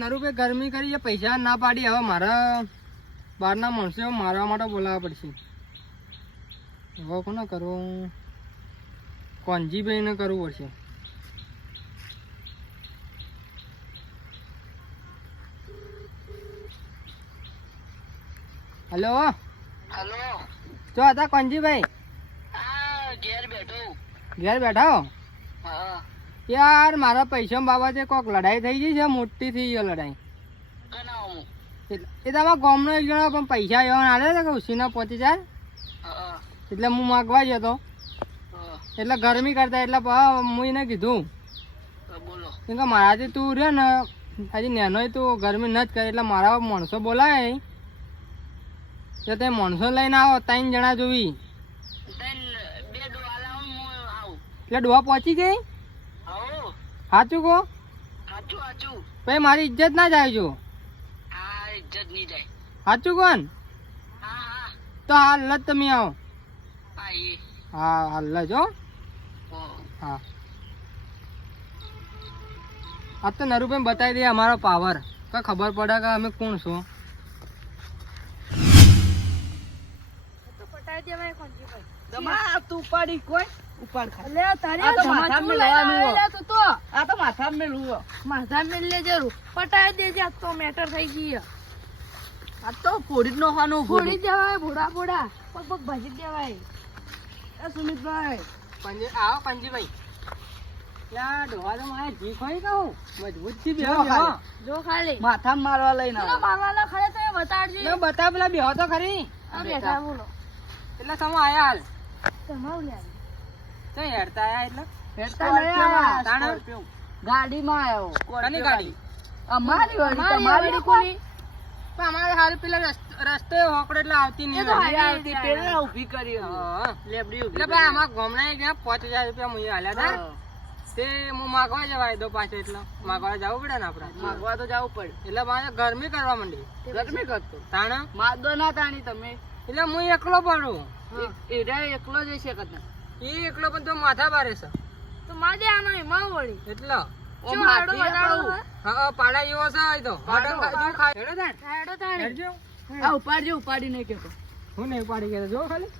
નરુભાઈ ગરમી કરી છે, પૈસા ના પાડી. હવે મારા બહારના માણસો મારવા માટે બોલાવવા પડશે. હવે કોને કરવું? કોંજીભાઈને કરવું પડશે. Hello hello. જો હતા કોંજીભાઈ? ઘેર બેઠો. ઘેર બેઠા હો? હા. યાર મારા પૈસા બાબતે કોઈક લડાઈ થઈ ગઈ છે, મોટી થઈ ગઈ લડાઈ. એ તમારા ગામનો એક જણો પણ પૈસા એવા આલે છે કે ઉસીના 50,000, એટલે હું માગવા જતો. એટલે ગરમી કરતા એટલે હું એને કીધું કેમ કે મારાથી તું રહ્યો ને હજી નેનો તું ગરમી ન જ કરે, એટલે મારા માણસો બોલાય તો તે માણસો લઈને આવો. 3 જણા જોવી. એટલે ડોહા પહોંચી ગઈ? સાચું કહો? ભાઈ મારી ઇજ્જત ના જાય જો. સાચું કોણ? તો હાલ જ તમે આવો. હા હાલ જ હો. હા આ તો નરુભાઈ બતાવી દે અમારો પાવર, તો ખબર પડે કે અમે કોણ છો. સુમિતભાઈ આવો પંજીભાઈ. ત્યાં ડોહા તો મારે જી ખોઈ કહું મજબૂત થી બેહો જો ખાલી માથા મારવા લઈને મારવાના ખરે તો બતાડજો. બતા પેલા બેહો તો ખરી. બેઠા બોલો એટલે તમે આયા હાલ તમારું લે તો હેડતા આયા એટલે હેડતા નયા ગાડીમાં આવ્યો. કોની ગાડી? અમારી ગાડી. તમારી કોની? તો અમારે હાલ પેલા રસ્તે હોકડે એટલે આવતી નહીં આવતી પેલા ઊભી કરી લેબડી ઊભી. એટલે ભાઈ આમાં ગામના ગયા 5000 રૂપિયા મુઈ હાલ્યા હતા તે હું માગવા જવાય દો પાછો. એટલે માગવા જવું પડે ને આપણે? માગવા તો જવું પડે. એટલે મારે ગરમી કરવા માંડી. ગરમી કરતો તાણા માદો ના તાણી તમે. એટલે હું એકલો પડું. એકલો જ છે કદા એ એકલો પણ તો માથા બારે છે તો માજે આનો એમાં વળી એટલે હા પાડા એવો છે તો ઉપાડજો. ઉપાડી નહીં કેતો હું નહીં ઉપાડી કેતો જો ખાલી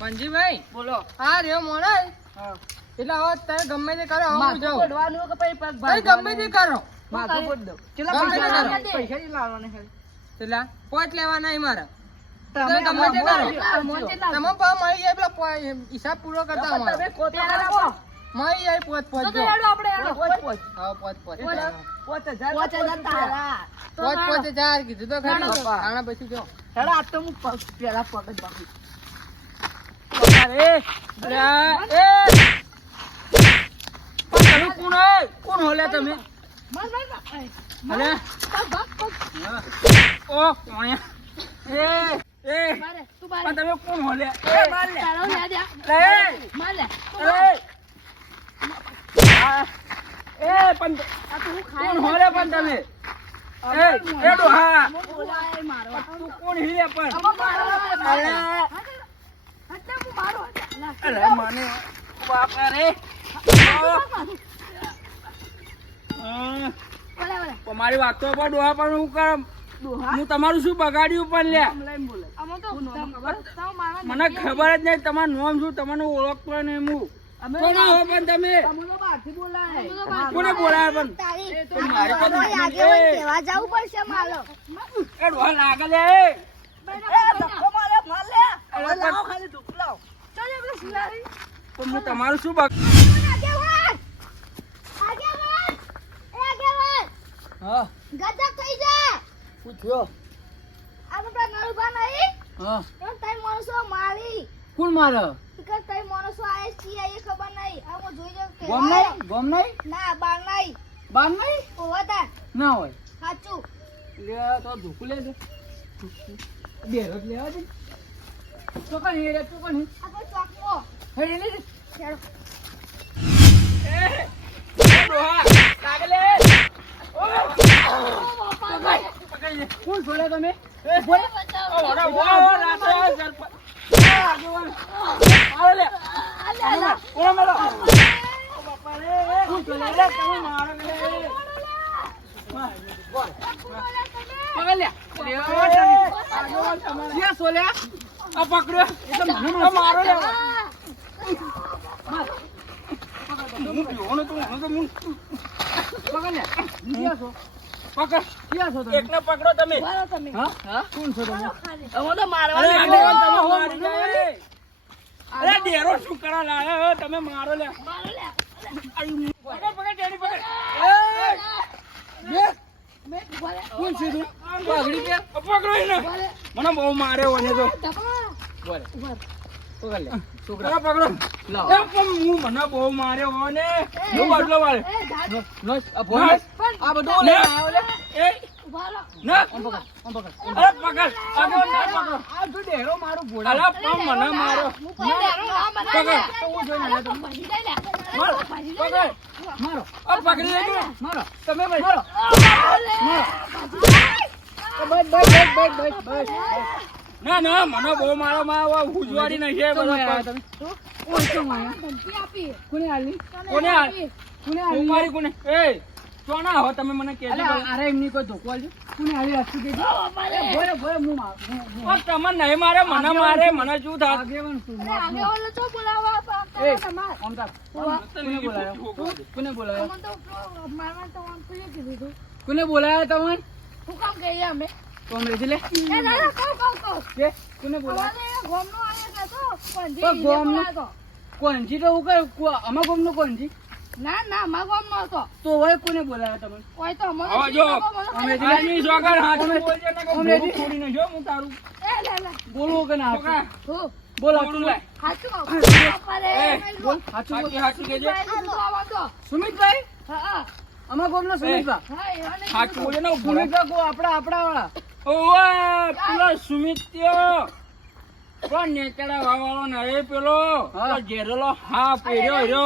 પંજીભાઈ બોલો. હા રે મોણે એટલે હવે તમે ગમે તે કરો હું જાઉં ગમે તે કરો પૈસા પોટ લેવાના નહીં મારા. તમે ગમે તે કરો તમે મળી જાય પેલા હિસાબ પૂરો કરતા મળી જાય પોત પોત જો હા પોત પોત 5000 કીધું તો ખરી. આના પછી જો હેડા આ તો હું પેલા પગ જ બાકી કોણ હોલે તમે? તમે કોણ હોલે? કોણ હોલે પણ તમે? કોણ હિલે પણ? અરે મને બાપા રે તમારી વાત તો પણ ડોહા પણ હું કરમ હું તમારું શું બગાડ્યું પણ લે મને ખબર જ નહીં તમારું નામ શું તમને ઓળખતો નહીં હું કોણ હો પણ તમે કોને બોલાય પણ મારી પણ કેવા જવું પડશે માલો એ ડોહા લાગે લે હું તમારું શું બગ ગજબ થઈ જા પૂછ્યો આ તો નરુબા નહીં હા એમ તઈ માણસો મારી કોણ મારે કે તઈ માણસો આય છે એ ખબર નહીં આ હું જોઈ જો કે ગોમ નહીં ના બાર નહીં ઓવતા ના હોય સાચું લે તો ધુકુ લે દે બેરત લેવા દે ચોકન હેડે ચોકન આ કોઈ ચોકમો હેડે લે ખેડો એ ડોહા કાગલે ઓ બાપા પકડી કોણ છોડે તમે એ બોલે ઓરા ઓ રાતો જરપ આલે લે ઓ મેલો ઓ બાપા રે કોણ છોડે ક્યાં સોલ્યા આ પકડ્યો એ તો મને મારો લે હું પીવો ને તું પકડ લે ક્યાં છો પકડ ક્યાં છો તમે એકને પકડો તમે હા કોણ છો તમે અમે તો મારવા તમે મારી જાય અરે ડેરો શું કરા લાયો તમે મારો લે પકડ ડેડી પકડ કોણ છે તું પકડી કે પકડો એને મને બહુ મારે ઓને તો બોલે પકડ લે છોકરા પકડો લાવ એ પણ હું મને બહુ મારે ઓને હું બદલો વાળે નો આ ભોસ આ બધો લે આયો લે એ ના પકડ અરે પકડ આગળ ના પકડો આ જો ડેરો મારો ભોળા અલા પણ મને મારો પકડ તો હું જોઈ લે તમે મારો પકડ મારો આ પકડી લે મારો તમે ભાઈ મારો બસ ના ના મને બહુ મારો માં હુજવાડી નહીં છે બધા તમે ઓય તો માયા ધમકી આપી કોને આલી કોને આલી મારી કોને એ સોના હો તમે મને કહેજો અરે એમની કોઈ ધોકો આલજો કોને આલી રાખી દેજો બોલે બોલે હું માર તમે નહીં મારે મને મારે મને શું થાય આગેવાન શું આગેવાન તો બોલાવા તમાર ઓમતા કોને બોલાયો કોને બોલાયો મને તો મારવા તો આમ કોને કીધું કોને બોલાયા તમને હું કામ ગઈ અમે કોમ રે લે એ દાદા કહો કે કોને બોલાયા ગોમનો આયા તો કોંજી ગોમનો કોંજી તો ઉકે અમા ગોમનો કોંજી ના ના અમા ગોમનો હતો તો ઓય કોને બોલાયા તમને ઓય તો અમે જો અમે આની જોગર હાથ બોલજે ને અમે છોડી ન જો હું તારું એ લે લે બોલો કે ના હો બોલો તું લે હાચું બોલ હાચું કેજે સુમિતભાઈ હા અમા ગોમનો સુમિતભાઈ હા હાચું બોલે ને સુમિતભાઈ કો આપડા વાળા ઓય પેલો સુમિત્યો કોણ નેકડા વાવાળો નરે પેલો જેરેલો હા પેર્યો હેરો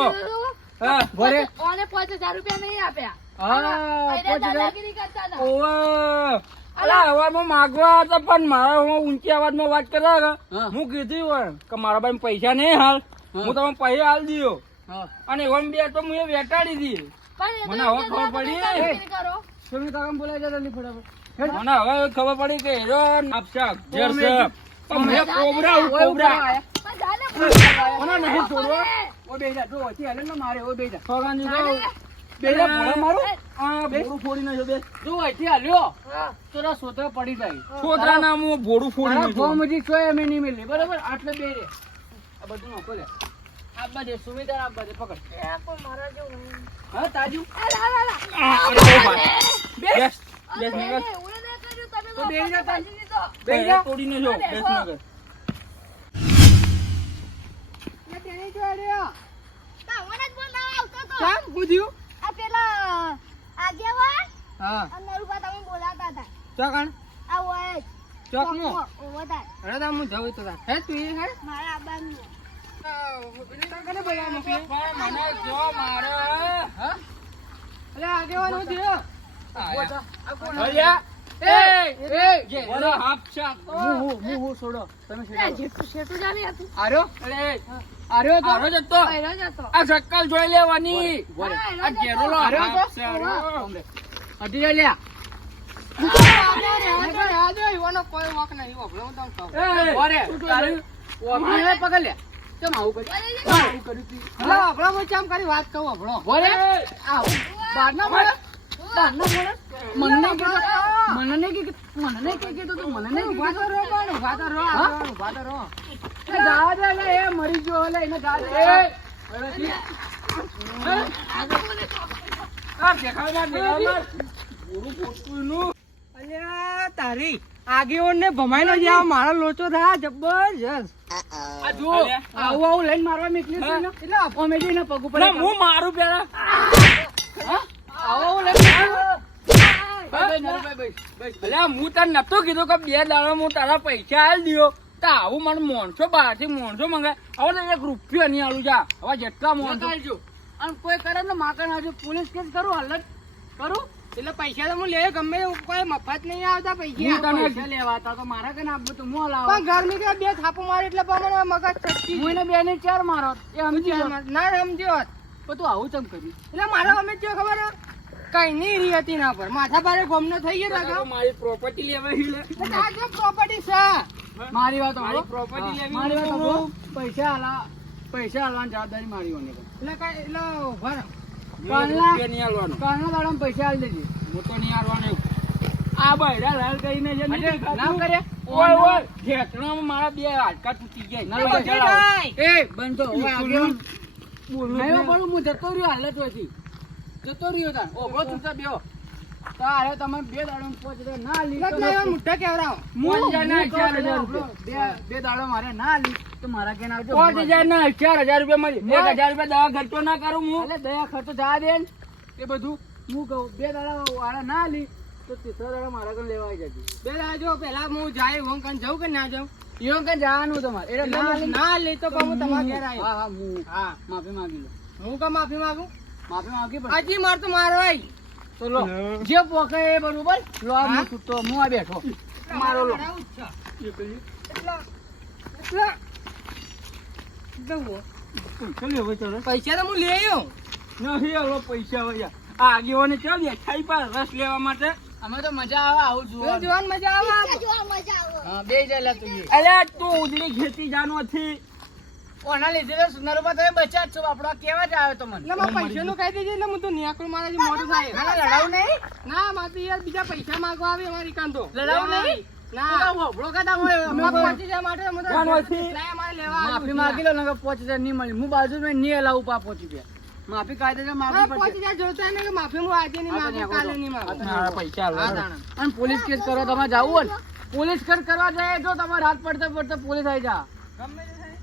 હા ભરે ઓને 5000 રૂપિયા નહીં આપ્યા હા 5000 કરતા હતા ઓય અલા હવામાં માંગવા હતા પણ મારા ઊંચી અવાજમાં વાત કરવા હું કીધું હોય કે મારા ભાઈ પૈસા નહીં હાલ હું તમને પૈસા હાલ દીયો અને એમ બે તો હું વેટાડી દી મને હવે ખબર પડી સુમિત કાકા બોલાય જતા નહીં ફટાફટ મને હવે ખબર પડી કે હીરો આપશાક જરસે તમે કોબરા મને નહીં છોડવો ઓ બેજા જો ઓથી હાલે ને મારે ઓ બેજા સોગાની જો બેજા ભોળા મારો આ બોડું ફોડી નાખ્યો બે જો ઓથી હાલ્યો તોરા સોતરા પડી જાય સોતરા ના હું બોડું ફોડી નાખ્યો ફોમજી ચોય મે નહીં મેલી બરાબર આટલે બે રે આ બધું નોકો લે આ બધે સુમિતા આ બધે પકડ એ કો મારા જો હા તાજુ બેસ બેસ નગર તો બેજા તાજી તો બેજા તોડીને જો બેસ નગર મે તેની જોડ્યો તા મને જ બોલાવ આવતો તો કેમ ગુધ્યું આ પેલા આગેવાન હા અને રૂપા તમે બોલાતા હતા ચોકણ આ ઓય ચોકનો ઓવતા અરે તા હું જાવ તો હે તું હે મારા આબાનું કને બોલાવ મને જો મારો હા અરે આગેવાન હો દે આ કોણ અલ્યા એ જે બોલો હાપશા હું છોડો તમે છોડો શેટુ જાની હતી આર્યો અરે આર્યો જતો આ સક્કલ જોઈ લેવાની આ ઘેરોલો આર્યો તો અડી લ્યા આજો ઈવાનો કોઈ વક નહીં ઓભળો હું તમને કહું ઓરે તારી ઓભળે પકડ લે કેમ આવું કર્યું હા ઓભળો હું કેમ કરી વાત કહું ઓભળો ઓરે આ બારના મને મને કીધું તું મને નહીં ઉભા તો રો જા દે લે એ મરી ગયો લે એને જા દે આ દેખાડવા પૂરું પોટકુનું અલ્યા તારી આગેઓન ને ભમાઈનો જે મારા લોચો થા જબરજસ્ત આ જો આવું લઈને મારવા નીકળી છે ને એટલે અપોમેજી ને પગ ઉપર હું મારું પેલા હા આવો લે હું તને નતો કીધું કે 2 દાડા હું તારા પૈસા આલ દિયો તો આવું મને મોણસો બહારથી મોણસો મંગાય હવે તો 1 રૂપિયો નહીં આલું જા હવે જેટલા મોણસો અને કોઈ કરે ને માકણ આજુ પોલીસ કેસ કરું હાલત કરું એટલે પૈસા તો હું લે ગમે કોઈ મફત નહીં આવતા પૈસા લેવાતા તો મારા કને આપવું તો હું લાવ પણ ઘરની કે 2 થાપો મારે એટલે મને મગજ છટકી હું એને 2 ને 4 મારો એ સમજી ના સમજ્યો તો તું આવું ચમ કર્યું એટલે મારા અમે જો ખબર કઈ નહીં રહી હતી ના પર માથા ભારે ગોમનો થઈ ગયો મારી પ્રોપર્ટી લેવા હિલે આ પ્રોપર્ટી છે મારી વાત મારી સાંભળો. property હા, લેવી મારી વાત હું સાંભળો. પૈસા હાલવાની જવાબદારી મારી હોવાની છે. એટલે ઉભા રહો. કાલના- રૂપિયા નહીં આલવાનો. કાલના દાડામાં પૈસા આલી દેજે. હું તો નહીં આલવાનો. આ બૈરા લાલ કરીને છે ને અરે, દેખાતું. ના કરે. ઓય, ઓય. ઘેટણામાં મારા બે હાડકા તૂટી ગયા. ના, એ ના, બધે ના. થાય. એ બંધ તો. હવે આગેવાન નહીં પણ હું જતો રહ્યો હાલત હોયથી. જતો રહ્યો તાર. ઓભળો ચૂપચાપ બેહો. તારે તમે 2 દાડામાં 5,000 ના આલી તો એટલે એવા મુઠ્ઠા કેવડાવો. હું 5,000 ના 4,000 કહું, રૂપિયા. બે દાડા મારે ના આલી તો મારા કેન આવજો. 5,000 ના 4,000 રૂપિયા મળી. 1,000 રૂપિયા દવા ખર્ચો ના કરું હું. એટલે દયા ખર્ચો જવા દે ને. એ બધું હું કહું 2 દાડા વાળા ના આલી તો 3 દાડા મારા કન લેવા આવી જજો. પેલા જો પેલા હું જાય વંકન જાઉં કે ના જાઉં. ઈવન કે જવાનું તમારે એટલે ના આલી ના લે તો પણ હું તમારા ઘેર આવ્યો. હા હા હું હા. માફી માંગી લો. હું કાં માફી માંગુ? માફી માંગી પણ હજી માર તો મારો આઈ. તો લો જે પોકે એ બરોબર લો આ હા? હું છૂટો હું આ બેઠો મારો લો લડાવું જ છે. પૈસા તો હું લઈ આવ્યો. નહીં હવે પૈસા વયા આ આગેવાને ચો બેઠાઈ પર રસ લેવા માટે. અમે તો મજા આવે આવું જો જોવાનું. જોવાની મજા આવે. જોવા મજા આવે હા બે જાય તું એ અલ્યા તું ઉજળી ખેતી જાનો નથી. ઓના લીધે તો સુંદરબા તમે બચ્યા જ છો આપણો કેવા જ આવે તો મને એટલે મારા પૈસાનું કહી દેજે એટલે હું તો નિયાકરું મારા જે મોઢું થાય. ના, ના, લડાવું નહીં. ના મારે તો યાર બીજા પૈસા માંગવા આવે અમારી કાંધો. લડાવું નહીં? ના. હોભળો કાઢા હોય અમે અમારે કોઈ- 25,000 માટે અમે તો જાનો નથી. કેટલાય અમારે લેવા આવ્યું માફી છે. માંગી લો નકર 5,000 નહીં મળી હું બાજુમાં નહીં હલાવું પા 5,000 માફી કાયદેસર માફી હા, પડશે 5,000 જોતા નહીં કે માફી હું આજે નહીં આ તો માંગુ, ન્યા કાલે ખોટો. નહીં માંગુ. આ તો ન્યા પૈસા હા, તાણા. અને પોલીસ કેસ કરવા તમે જાવું હોય ને પોલીસ કેસ કરવા જાય જો તમારે હાથ પડતા પડતા પોલીસ આવી જા ગમે તે થાય.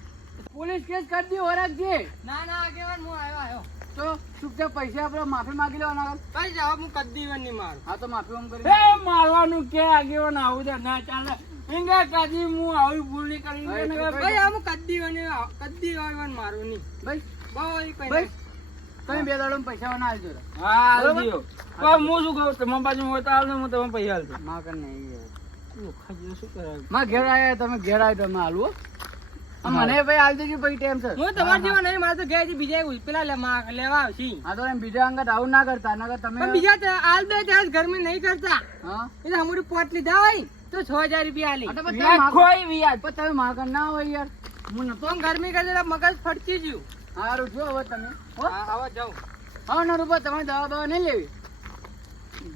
પોલીસ કેસ કરી દી હોરાકજે ના ના આગેવાન હું આવ્યો. તો ચૂપચાપ પૈસા આપણે માફી માંગી લેવાના કઈ જવાબ હું કદી વાર નહીં મારું. હા તો માફી આમ કરી એ મારવાનું કે આગેવાન આવું તો ના ચાલે. એંગા કાજી હું આવી ભૂલ નહીં કરી. હા, એટલે ભાઈ ભાઈ આ હું કદી વાર મારું નહીં. ભાઈ બહુ એ કઈ ભાઈ નહીં. તમે 2 દાડા પૈસા ના આલજો હા બરોબર? આલજો. પણ હું શું કહું તમારી બાજુ હોય તો આલજો, હું તમને પૈસા આલજો. માં કર નહીં શું કરાવે? માં ઘેર આયા તમે ઘેર આવ્યો તમે હાલવો મને ભાઈ આલ દેજો પછી ટાઈમ સર હું તમારા જેવા નહીં, મારે તો ગયા છે બીજા પેલા લેવા આવશે. હા તો એમ બીજા અંગત આવું ના કરતા નકર તમે પણ બીજા આલ બે ત્યાં ઘરમાં નહીં કરતા. હા એટલે અમારું પોટ લીધા હોય તો 6,000 રૂપિયા આલી. હા તો પછી તમે નાખો એ વ્યાજ. પણ તમે માં કર ના હોય યાર હું નતો તો ગરમી કરતા મગજ ફટકી ગયું. હારું જો હવે તમે હો આવા જાઉં. હા ના રૂપા તમારે દવા બવા નહીં લેવી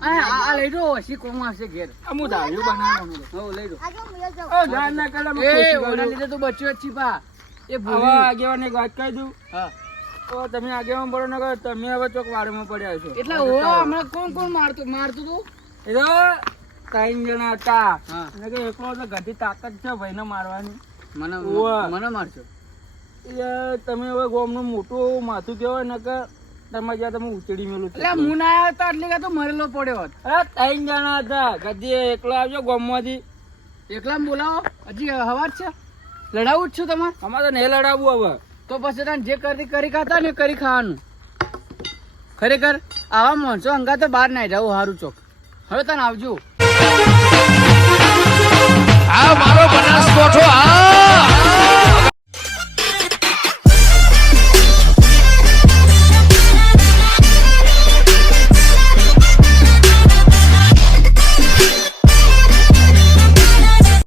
આ લઈ જો ઓછી કોમ આવશે ઘેર હું ધાર્યું બનાવવાનું. હો લઈ જો આજે હું જાઉં ઓ ધ્યાન ના કરે એ ઓના લીધે તું બચ્યો જ છીપા એ ભૂલી આગેવાન એક વાત કહી દઉં. હા તો તમે આગેવાન બરો ન કરો, તમે હવે ચોક વાડમાં પડ્યા છો. એટલે ઓ હમણાં કોણ મારતું તું એ તો 3 જણા હતા. હા એટલે કે એકલો તો ઘટી તાકાત છે ભાઈને મારવાની. મને ઓવા. મને મારશો એ તમે હવે ગોમનું મોટું માથું કહેવાય ને કે તમે જ્યાં તમે ઉચડી મેલું છે. એટલે હું ના આવ્યો તો એટલે કે તો મરેલો પડ્યો હોત અરે 3 જણા હતા. ગધી એકલો આવજો ગોમમાંથી. એકલા બોલાવો હજી હવા જ છે લડાવું જ છું તમારે અમારે તો નહીં લડાવવું હવે. તો પછી તને જે કરી ખાતા ને એ કરી ખાવાનું ખરેખર આવા માણસો અંગા તો બહાર ના જાવ હારું ચોક હવે તને આવજો